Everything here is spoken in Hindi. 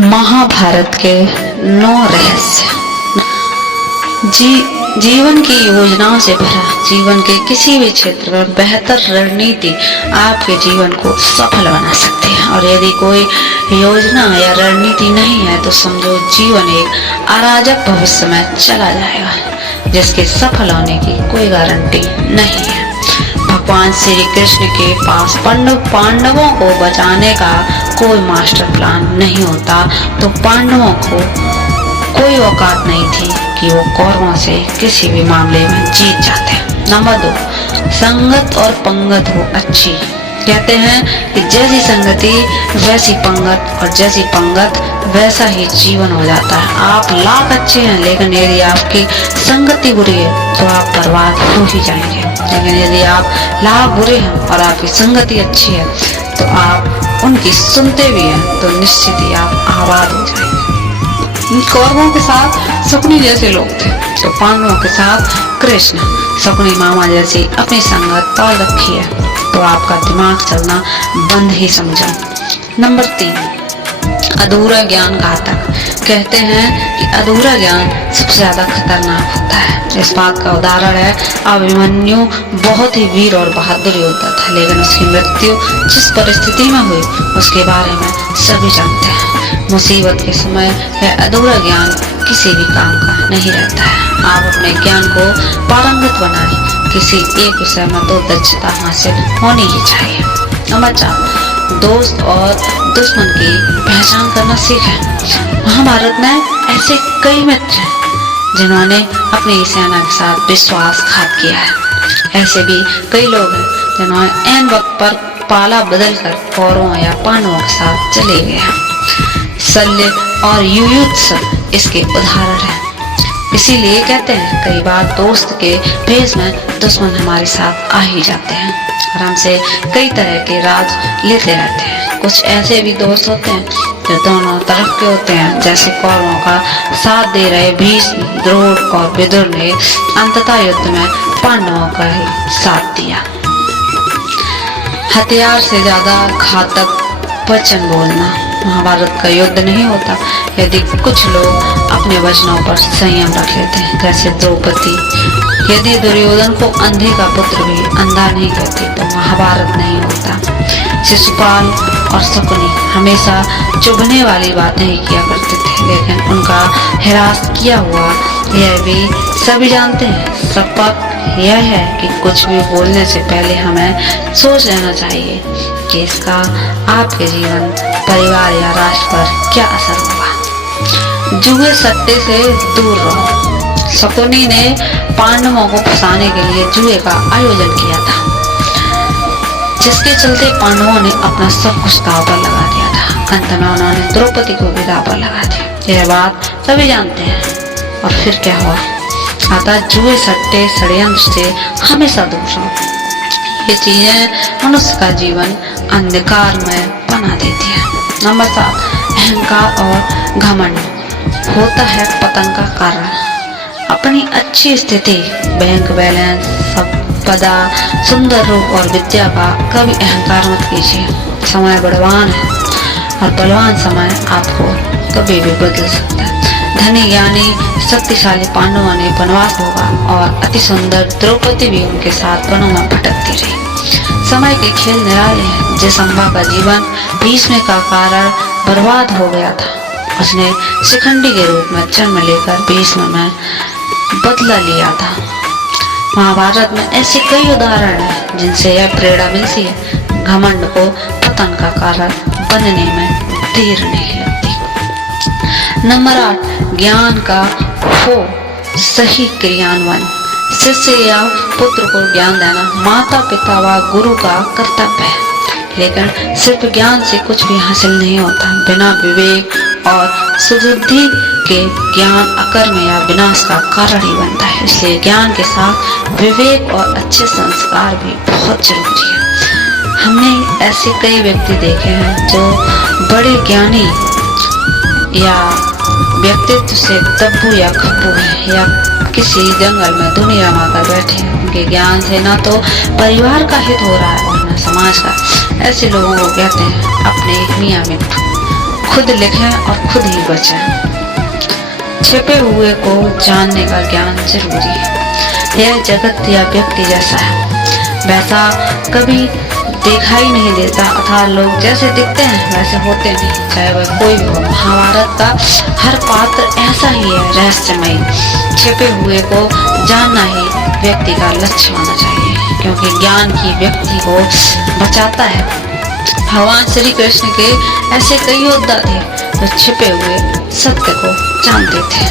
महाभारत के 9 रहस्य। जीवन की योजनाओं से भरा जीवन के किसी भी क्षेत्र में बेहतर रणनीति आपके जीवन को सफल बना सकती है। और यदि कोई योजना या रणनीति नहीं है तो समझो जीवन एक अराजक भविष्य में चला जाएगा जिसके सफल होने की कोई गारंटी नहीं है। भगवान श्री कृष्ण के पास पांडवों को बचाने का कोई मास्टर प्लान नहीं होता तो पांडवों को कोई औकात नहीं थी कि वो कौरवों से किसी भी मामले में जीत जाते। नंबर 2, संगत और पंगत हो अच्छी। कहते हैं कि जैसी संगति वैसी पंगत और जैसी पंगत वैसा ही जीवन हो जाता है। आप लाख अच्छे हैं लेकिन यदि आपकी संगति बुरी है तो आप बर्बाद हो ही जाएंगे। लेकिन यदि आप लाख बुरे हैं और आपकी संगति अच्छी है तो आप उनकी सुनते भी हैं तो निश्चित ही आप आबाद हो जाएंगे। कौरवों के साथ शकुनी जैसे लोग थे तो पांडवों के साथ कृष्ण शकुनी मामा जैसी अपनी संगत पाल रखी है तो आपका दिमाग चलना बंद ही समझो। नंबर 3, अधूरा ज्ञान घातक। कहते हैं कि अधूरा ज्ञान सबसे ज्यादा खतरनाक होता है। इस बात का उदाहरण है अभिमन्यु बहुत ही वीर और बहादुर योद्धा था लेकिन उसकी मृत्यु जिस परिस्थिति में हुई उसके बारे में सभी जानते हैं। मुसीबत के समय यह अधूरा ज्ञान किसी भी काम का नहीं रहता है। आप अपने ज्ञान को पारंगत बनाएं। किसी एक विषय में तो दक्षता हासिल होनी ही चाहिए। नंबर 4, दोस्त और दुश्मन की पहचान करना सीखें। महाभारत में ऐसे कई मित्र हैं जिन्होंने अपनी सेना के साथ विश्वासघात किया है। ऐसे भी कई लोग हैं जिन्होंने ऐन वक्त पर पाला बदलकर कौरवों या पांडवों के साथ चले गए हैं। शल्य और युयुत्सु इसके उदाहरण हैं। इसीलिए कहते हैं कई बार दोस्त के भेष में दुश्मन हमारे साथ आ ही जाते हैं और हमसे कई तरह के राज लेते रहते हैं। कुछ ऐसे भी दोस्त होते हैं जो दोनों तरफ के होते हैं, जैसे कौरवों का साथ दे रहे भीष्म, द्रोण और विदुर ने अंततः युद्ध में पांडवों का ही साथ दिया। हथियार से ज्यादा घातक वचन बोलना। महाभारत का युद्ध नहीं होता यदि कुछ लोग अपने वचनों पर संयम रख लेते हैं, जैसे द्रौपदी। यदि दुर्योधन को अंधे का पुत्र भी अंधा नहीं कहते तो महाभारत नहीं होता। शिशुपाल और शकुनी हमेशा चुभने वाली बातें ही किया करते थे लेकिन उनका हिरास किया हुआ यह भी सभी जानते हैं। सबक यह है कि कुछ भी बोलने से पहले हमें सोच लेना चाहिए कि इसका आपके जीवन, परिवार या राष्ट्र पर क्या असर होगा। जुए सट्टे से दूर रहो। शकुनी ने पांडवों को फंसाने के लिए जुए का आयोजन किया था जिसके चलते पांडवों ने अपना सब कुछ दांव पर लगा दिया था। अंत में उन्होंने द्रौपदी को भी दांव पर लगा दिया। यह बात सभी जानते हैं। और फिर क्या हुआ? अतः जुए सट्टे षड्यंत्र से हमेशा दूर रहो। ये चीजें मनुष्य का जीवन अंधकार में बना देती है। नंबर 7, अहंकार और घमंड होता है पतन का कारण। अपनी अच्छी स्थिति, बैंक बैलेंस, संपदा, सुंदर रूप और विद्या का कभी अहंकार मत कीजिए। समय बलवान है और बलवान समय आपको कभी भी बदल सकता है। धनी ज्ञानी शक्तिशाली पांडवों ने वनवास भोगा और अति सुंदर द्रौपदी भी उनके साथ वनों में भटकती रही। समय के खेल निराले हैं। जयसंभा का जीवन भीष्म का कारण बर्बाद हो गया था। उसने शिखंडी के रूप में जन्म लेकर भीष्म में बदला लिया था। महाभारत में ऐसे कई उदाहरण हैं जिनसे यह प्रेरणा मिलती है घमंड को पतन का कारण बनने में देर नहीं लगती। नंबर 8, ज्ञान का हो सही क्रियान्वयन। शिष्य या पुत्र को ज्ञान देना माता पिता व गुरु का कर्तव्य है लेकिन सिर्फ ज्ञान से कुछ भी हासिल नहीं होता। बिना विवेक और सुबुद्धि के ज्ञान अकर्म या विनाश का कारण ही बनता है। इसलिए ज्ञान के साथ विवेक और अच्छे संस्कार भी बहुत जरूरी है। हमने ऐसे कई व्यक्ति देखे हैं जो बड़े ज्ञानी या व्यक्तित्व से दब्बू या खप्पू है या किसी जंगल में दुनिया माकर बैठे हैं। उनके ज्ञान से ना तो परिवार का हित हो रहा है और न समाज का। ऐसे लोगों को कहते हैं अपने मियाँ मिट्ठू। खुद लिखें और खुद ही बचें। छिपे हुए को जानने का ज्ञान जरूरी है। यह जगत या व्यक्ति जैसा है, वैसा कभी देखा ही नहीं देता, अर्थात लोग जैसे दिखते हैं वैसे होते नहीं, चाहे वह कोई भी हो। महाभारत का हर पात्र ऐसा ही है, रहस्यमयी। छिपे हुए को जानना ही व्यक्ति का लक्ष्य होना चाहिए, क्योंकि ज्ञान ही व्यक्ति को बचाता है। भगवान श्री कृष्ण के ऐसे कई योद्धा थे जो छिपे हुए सत्य को जानते थे।